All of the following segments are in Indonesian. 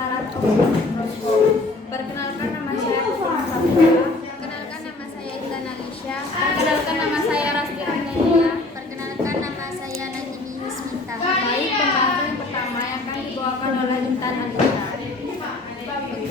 alat optik mikroskop. Perkenalkan, nama saya Putri Sabila. Perkenalkan, nama saya Intan Alisha. Perkenalkan, nama saya Rasti Ramdhania. Perkenalkan, nama saya Najmi Yusmita. Baik, pembahasan yang pertama yang akan dibawakan oleh Intan Alisha.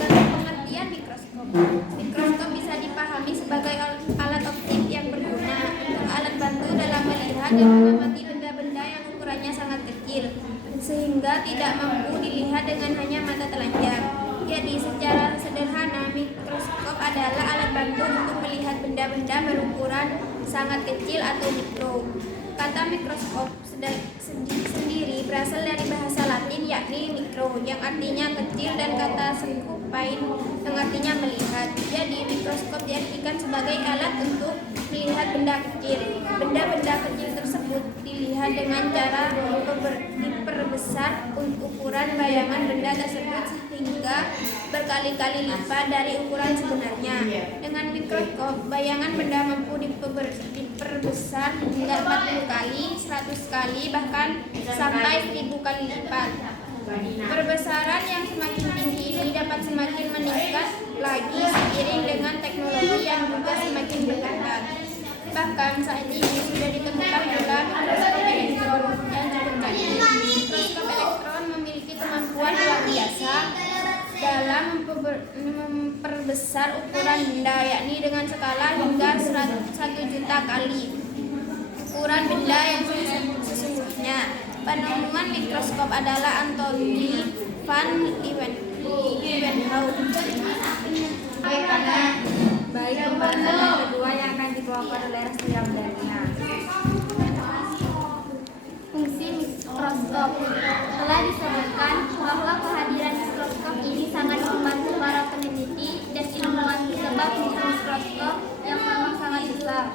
Pengertian mikroskop. Mikroskop bisa dipahami sebagai alat optik yang berguna untuk alat bantu dalam melihat dan mengamati benda-benda yang ukurannya sangat kecil, sehingga tidak mampu dilihat dengan hanya mata telanjang. Jadi, secara sederhana, mikroskop adalah alat bantu untuk melihat benda-benda berukuran sangat kecil atau mikro. Kata mikroskop sendiri berasal dari bahasa Latin yakni mikro, yang artinya kecil, dan kata scopain yang artinya melihat. Jadi, mikroskop diartikan sebagai alat untuk melihat benda kecil. Benda-benda kecil tersebut dilihat dengan cara diperbesar ukuran bayangan benda tersebut sehingga berkali-kali lipat dari ukuran sebenarnya. Dengan mikroskop, bayangan benda mampu diperbesar hingga 40 kali, 100 kali, bahkan sampai 1000 kali lipat. Perbesaran yang semakin tinggi ini dapat semakin meningkat lagi seiring dengan teknologi yang juga semakin berkembang. Bahkan saat ini sudah ditemukan pula mikroskop elektron yang cukup canggih. Mikroskop elektron memiliki kemampuan luar biasa dalam memperbesar ukuran benda, yakni dengan skala hingga 1 juta kali ukuran benda yang sesungguhnya. Penemuan mikroskop adalah Anthony van Leeuwenhoek. Baik, pembahasan yang kedua yang akan dibawakan oleh Rasti Ramdhania. Fungsi mikroskop. Telah disebutkan bahwa kehadiran mikroskop ini sangat membantu para peneliti dan ilmuwan sebab fungsi mikroskop yang memang sangat besar.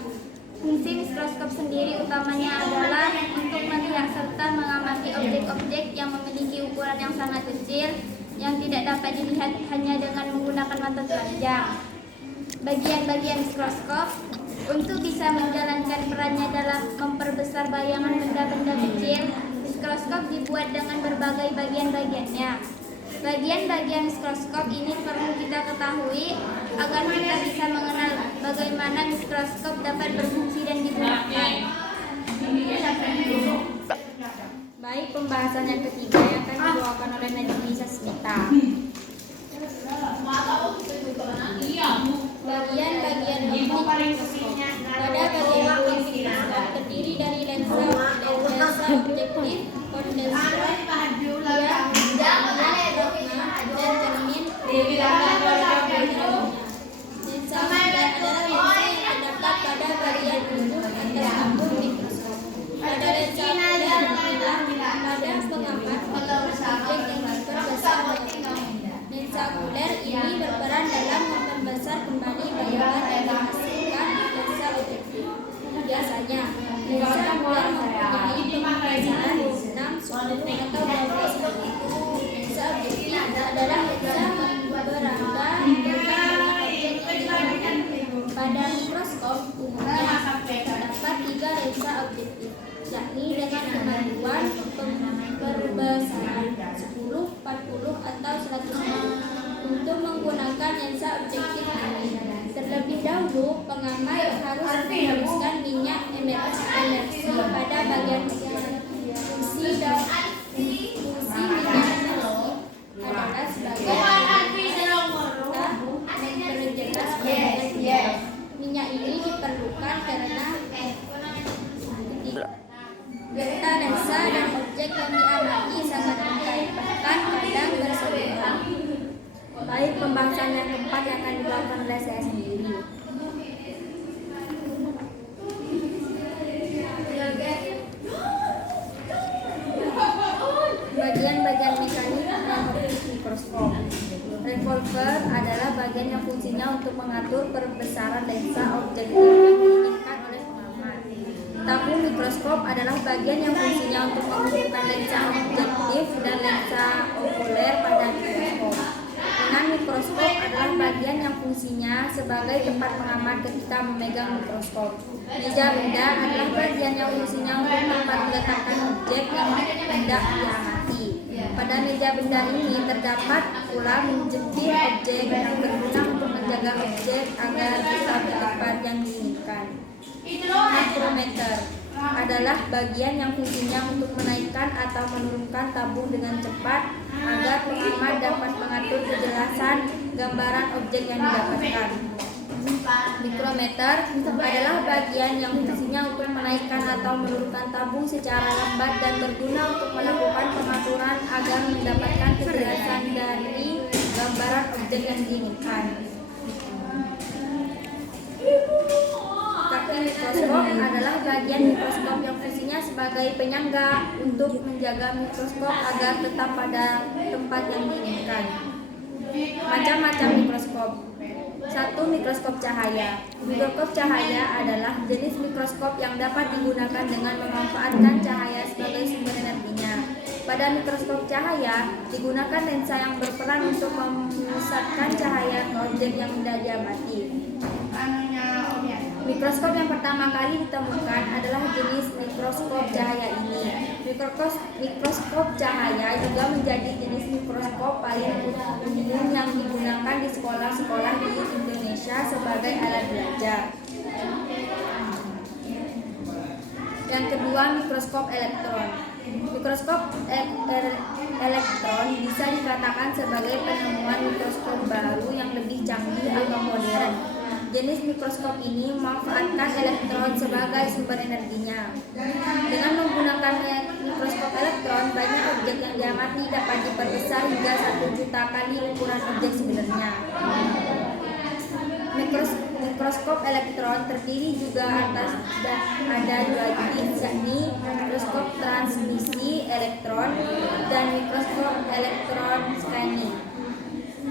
Fungsi mikroskop sendiri utamanya adalah untuk melihat serta mengamati objek-objek yang memiliki ukuran yang sangat kecil yang tidak dapat dilihat hanya dengan menggunakan mata telanjang. Bagian-bagian mikroskop untuk bisa menjalankan perannya dalam memperbesar bayangan benda-benda kecil, mikroskop dibuat dengan berbagai bagian-bagiannya. Bagian-bagian mikroskop ini perlu kita ketahui agar kita bisa mengenal bagaimana mikroskop dapat berfungsi dan digunakan. Baik, pembahasan yang ketiga yang akan dibawakan oleh Najmi Yusmita. Bagian-bagian mikroskop. Pada bagian mikroskop terdiri dari lensa objektif, kondensor, dan cermin. Lensa adalah lensa yang terdapat pada bagian ujung atas tabung mikroskop. Pada lensa adalah pada pengamat objek yang diperbesar. Lensa okuler ini berperan dalam memperbesar kembali bayangan yang dihasilkan lensa objektif. Biasanya, lensa okuler mempunyai pembesaran 6, 10 atau 12 kali. Lensa objektif adalah lensa berangka dengan objek yang digunakan. Pada mikroskop umumnya terdapat 3 lensa objektif, yakni dengan kemampuan perbesaran 10, 40 atau 100. Untuk menggunakan lensa objektif ini, terlebih dahulu pengamat harus meneruskan minyak emersi pada bagian fungsi minyak emersi adalah sebagai memperjelas bayangan. Minyak ini diperlukan karena data lensa dan objek yang diamati sangat dekat, bahkan kadang bersentuhan. Baik, pembahasan yang keempat yang akan dibawakan oleh saya sendiri. Bagian-bagian mekanik mikroskop. Revolver adalah bagian yang fungsinya untuk mengatur perbesaran lensa objektif yang diinginkan oleh pengamat. Tabung mikroskop adalah bagian yang fungsinya untuk menghubungkan lensa objektif dan lensa okuler pada mikroskop. Dengan mikroskop adalah bagian yang fungsinya sebagai tempat pengamat ketika memegang mikroskop. Meja benda adalah bagian yang fungsinya untuk tempat meletakkan objek yang hendak diamati. Pada meja benda ini terdapat pula menjepit objek yang berguna untuk menjaga objek agar tetap di tempat yang diinginkan. Makrometer adalah bagian yang fungsinya untuk menaikkan atau menurunkan tabung dengan cepat agar pengamat dapat mengatur kejelasan gambaran objek yang didapatkan. Mikrometer adalah bagian yang fungsinya untuk menaikkan atau menurunkan tabung secara lambat dan berguna untuk melakukan pengaturan agar mendapatkan kejelasan dari gambaran objek yang diinginkan. Kaki mikroskop adalah bagian mikroskop yang fungsinya sebagai penyangga untuk menjaga mikroskop agar tetap pada tempat yang diinginkan. Macam-macam mikroskop. 1. Mikroskop cahaya. Mikroskop cahaya adalah jenis mikroskop yang dapat digunakan dengan memanfaatkan cahaya sebagai sumber energinya. Pada mikroskop cahaya digunakan lensa yang berperan untuk memusatkan cahaya ke objek yang hendak diamati. Mikroskop yang pertama kali ditemukan adalah jenis mikroskop cahaya ini. Mikroskop cahaya juga menjadi jenis mikroskop paling umum yang digunakan di sekolah-sekolah di Indonesia sebagai alat belajar. Yang kedua, mikroskop elektron. Mikroskop elektron bisa dikatakan sebagai penemuan mikroskop baru yang lebih canggih atau modern. Jenis mikroskop ini memanfaatkan elektron sebagai sumber energinya. Dengan menggunakan mikroskop elektron, banyak objek yang diamati dapat diperbesar hingga 1 juta kali ukuran objek sebenarnya. Mikroskop elektron terdiri juga atas ada 2 jenis, yakni mikroskop transmisi elektron dan mikroskop elektron scanning. 3.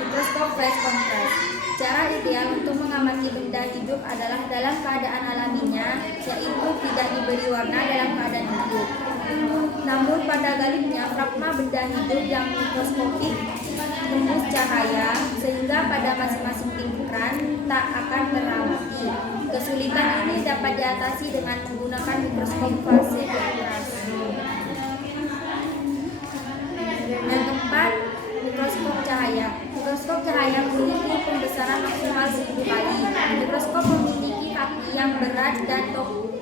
Mikroskop flash contrast. Cara ideal untuk mengamati benda hidup adalah dalam keadaan alaminya, yaitu tidak diberi warna dalam keadaan hidup. Namun pada galibnya fragma benda hidup yang mikroskopik tembus cahaya, sehingga pada masing-masing tingkatan tak akan teramati. Kesulitan ini dapat diatasi dengan menggunakan mikroskop fase kontras. Yang keempat, mikroskop cahaya. Mikroskop cahaya memiliki pembesaran maksimal 1000 kali. Mikroskop memiliki kaki yang berat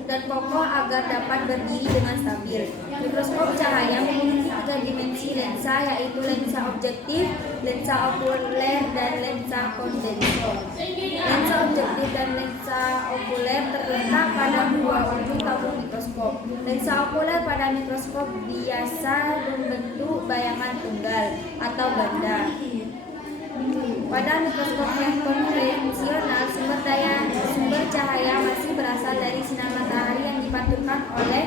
dan kokoh agar dapat berdiri dengan stabil. Mikroskop cahaya memiliki 3 dimensi lensa, yaitu lensa objektif, lensa okuler, dan lensa kondensor. Lensa objektif dan lensa okuler terletak pada 2 ujung tabung mikroskop. Lensa okuler pada mikroskop biasa membentuk bayangan tunggal atau ganda. Pada mikroskop yang konvensional, sumber cahaya masih berasal dari sinar matahari yang dipantulkan oleh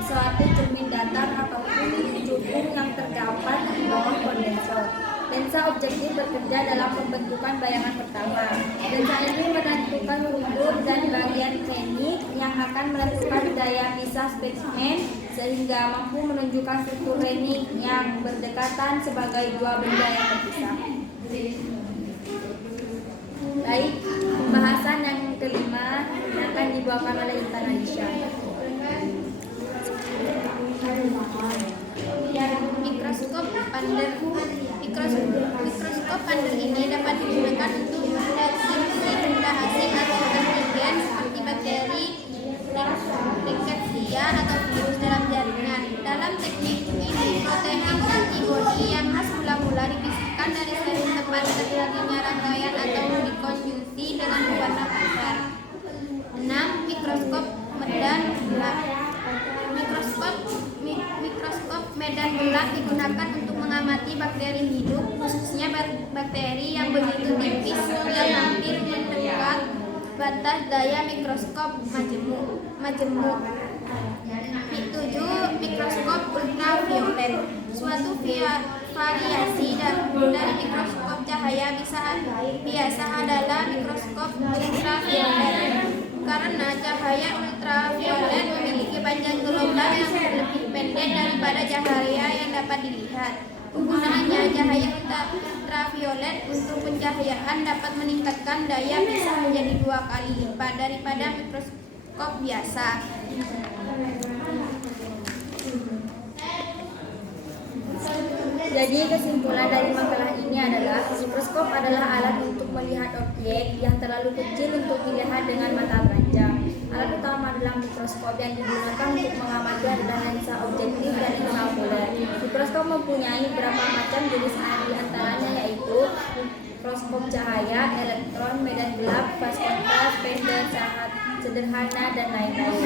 suatu cermin datar ataupun jukung yang terdapat di bawah kondensor. Lensa objektif bekerja dalam pembentukan bayangan pertama. Lensa ini menentukan struktur dan bagian teknik yang akan menentukan daya pisah spesimen sehingga mampu menunjukkan struktur teknik yang berdekatan sebagai 2 benda yang terpisah. Baik, pembahasan yang kelima yang akan dibawakan oleh Intan Alisha. Mikroskop Pander. Mikroskop Pander ini dapat digunakan untuk mendeteksi benda asing atau antigen seperti bakteri, rickettsia atau virus dalam jaringan. Dalam teknik ini, protein antibodi yang khas mula-mula dipisahkan dari sel tempat terjadinya rangkaian atau dikonjungsi dengan warna pasar. 6. Mikroskop medan gelap. Mikroskop medan gelap digunakan untuk mengamati bakteri hidup, khususnya bakteri yang begitu tipis yang hampir mendekat batas daya mikroskop majemuk. 7. Mikroskop ultraviolet. Suatu variasi dari mikroskop cahaya biasa adalah mikroskop ultraviolet. Karena cahaya ultraviolet memiliki panjang gelombang yang lebih pendek daripada cahaya yang dapat dilihat. Penggunaannya, cahaya ultraviolet untuk pencahayaan dapat meningkatkan daya pisah menjadi 2 kali lipat daripada mikroskop biasa. Jadi kesimpulan dari makalah ini adalah mikroskop adalah alat untuk melihat objek yang terlalu kecil untuk dilihat dengan mata telanjang. Alat utama dalam mikroskop yang digunakan untuk mengamati adalah lensa objektif dan lensa okuler. Mikroskop mempunyai beberapa macam jenis, di antaranya yaitu mikroskop cahaya, elektron, medan gelap, fast kontras, pendek, sangat sederhana, dan lain-lain.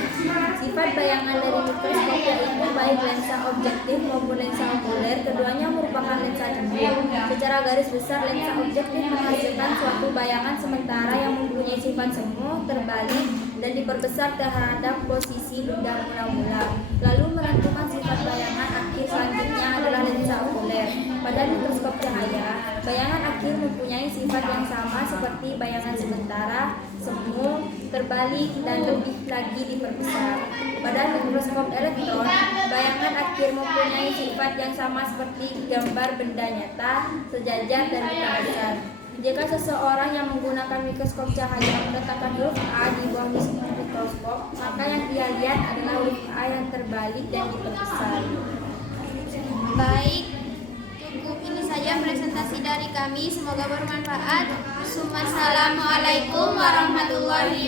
Sifat bayangan dari mikroskop yaitu baik lensa objektif maupun lensa okuler, keduanya merupakan lensa jumbo. Secara garis besar, lensa objektif menghasilkan suatu bayangan sementara yang mempunyai sifat semu, terbalik, dan diperbesar terhadap posisi benda mula-mula. Lalu menentukan sifat bayangan akhir selanjutnya adalah lensa okuler. Pada mikroskop cahaya, bayangan akhir mempunyai sifat yang sama seperti bayangan sementara, semu, terbalik, dan lebih lagi diperbesar. Pada mikroskop elektron, bayangan akhir mempunyai sifat yang sama seperti gambar benda nyata, sejajar, dan besar. Jika seseorang yang menggunakan mikroskop cahaya meletakkan huruf A di bawah mikroskop, maka yang dia lihat adalah huruf A yang terbalik dan diperbesar. Baik, cukup ini saja presentasi dari kami. Semoga bermanfaat. Wassalamualaikum warahmatullahi